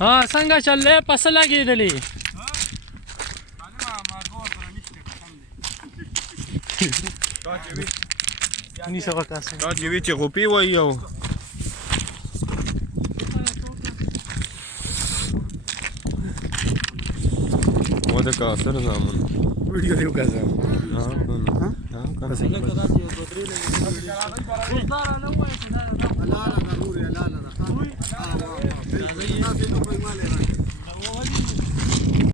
ها څنګه چلې پس لګېدلې دا چې وي چې غوپې وایي او وده کاسر زامن ویډیو دیو کا زه لا ضروري لا لا